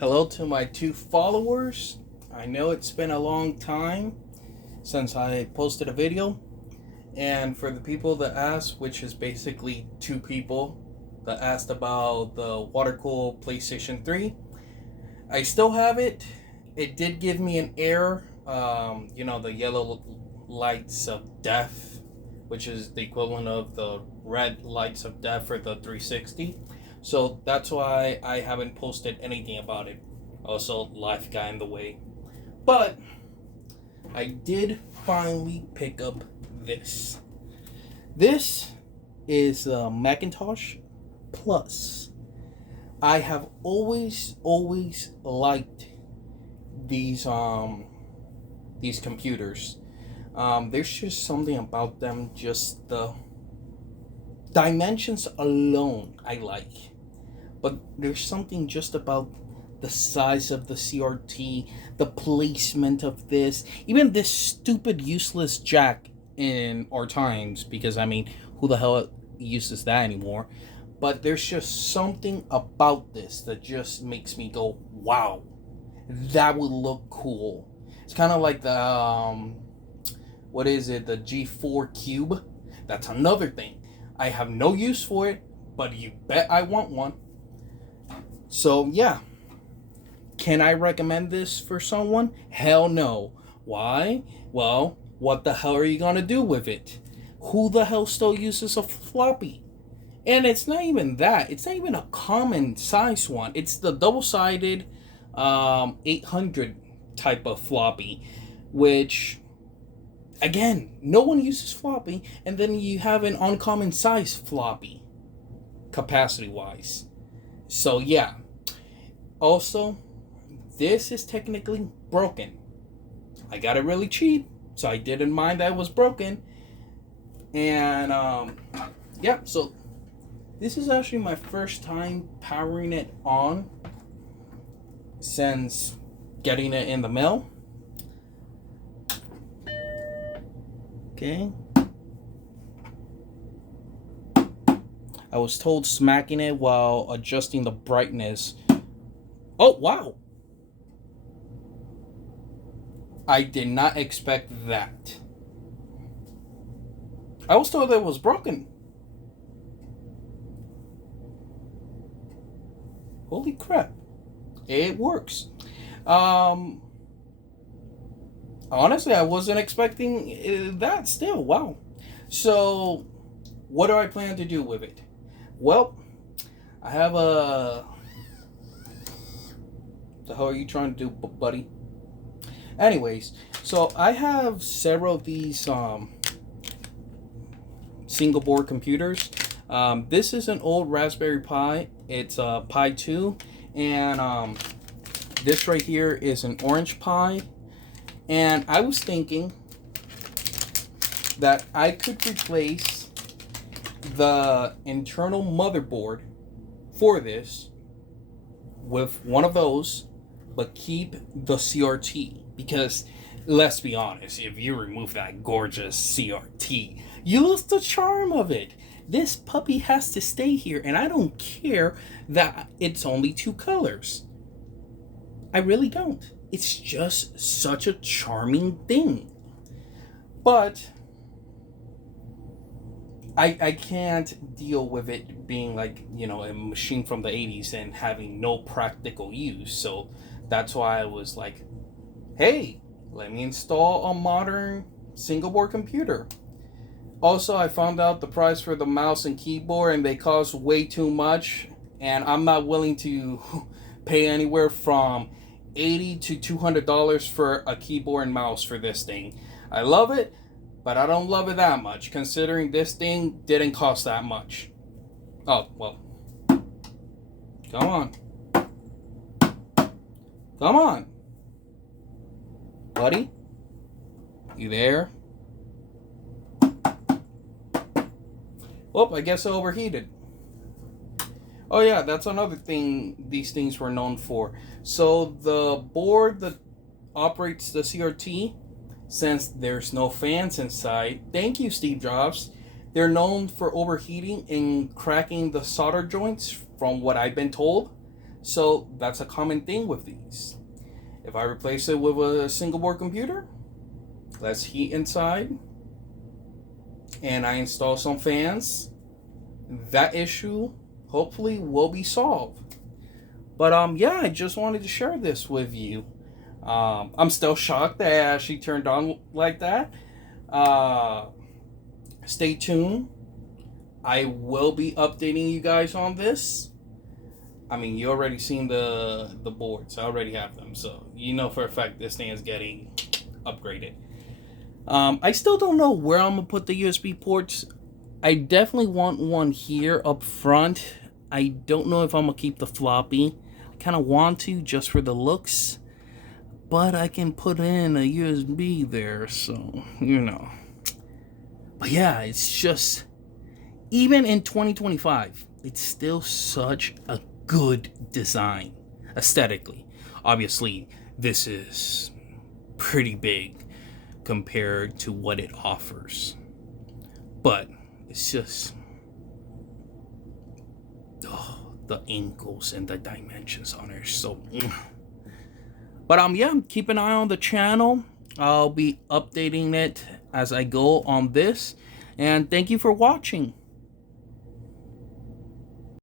Hello to my two followers. I know it's been a long time since I posted a video. And for the people that asked, which is basically two people that asked about the water cooled PlayStation 3, I still have it. It did give me an error. The yellow lights of death, which is the equivalent of the red lights of death for the 360. So that's why I haven't posted anything about it. Also, life got in the way. But I did finally pick up this. This is a Macintosh Plus. I have always liked these computers. There's just something about them, just the dimensions alone I like. But there's something just about the size of the CRT, the placement of this, even this stupid useless jack in our times, because I mean, who the hell uses that anymore? But there's just something about this that just makes me go, wow, that would look cool. It's kind of like the the G4 Cube. That's another thing. I have no use for it, but you bet I want one. So yeah, can I recommend this for someone? Hell no. Why? Well, what the hell are you gonna do with it? Who the hell still uses a floppy? And it's not even that. It's not even a common size one. It's the double-sided 800 type of floppy, which, again, no one uses floppy. And then you have an uncommon size floppy, capacity-wise. So yeah. Also, this is technically broken. I got it really cheap, so I didn't mind that it was broken. And so this is actually my first time powering it on since getting it in the mail. Okay. I was told smacking it while adjusting the brightness. Oh, wow. I did not expect that. I was told it was broken. Holy crap. It works. Honestly, I wasn't expecting that still. Wow. So, what do I plan to do with it? Well, I have a... The hell are you trying to do, buddy? Anyways, so I have several of these single board computers. This is an old Raspberry Pi. It's a Pi 2, and this right here is an Orange Pi. And I was thinking that I could replace the internal motherboard for this with one of those, but keep the CRT, because let's be honest, if you remove that gorgeous CRT, you lose the charm of it. This puppy has to stay here, and I don't care that it's only two colors. I really don't. It's just such a charming thing. But I can't deal with it being like, a machine from the 80s and having no practical use. So that's why I was like, hey, let me install a modern single board computer. Also, I found out the price for the mouse and keyboard, and they cost way too much, and I'm not willing to pay anywhere from $80 to $200 for a keyboard and mouse for this thing. I love it, but I don't love it that much, considering this thing didn't cost that much. Oh, well. Come on. Come on. Buddy? You there? Oh, I guess I overheated. Oh yeah, that's another thing these things were known for. So the board that operates the CRT, since there's no fans inside, thank you Steve Jobs, they're known for overheating and cracking the solder joints, from what I've been told. So that's a common thing with these. If I replace it with a single board computer, less heat inside, and I install some fans, that issue hopefully will be solved. But yeah, I just wanted to share this with you. I'm still shocked that it actually turned on like that. Stay tuned. I will be updating you guys on this. I mean, you already seen the boards. I already have them, so you know for a fact this thing is getting upgraded. I still don't know where I'm gonna put the USB ports. I definitely want one here up front. I don't know if I'm gonna keep the floppy. I kind of want to just for the looks, but I can put in a USB there, so you know. But yeah, it's just, even in 2025, it's still such a good design aesthetically. Obviously, this is pretty big compared to what it offers, but it's just the angles and the dimensions on it. So but yeah, keep an eye on the channel. I'll be updating it as I go on this, and thank you for watching.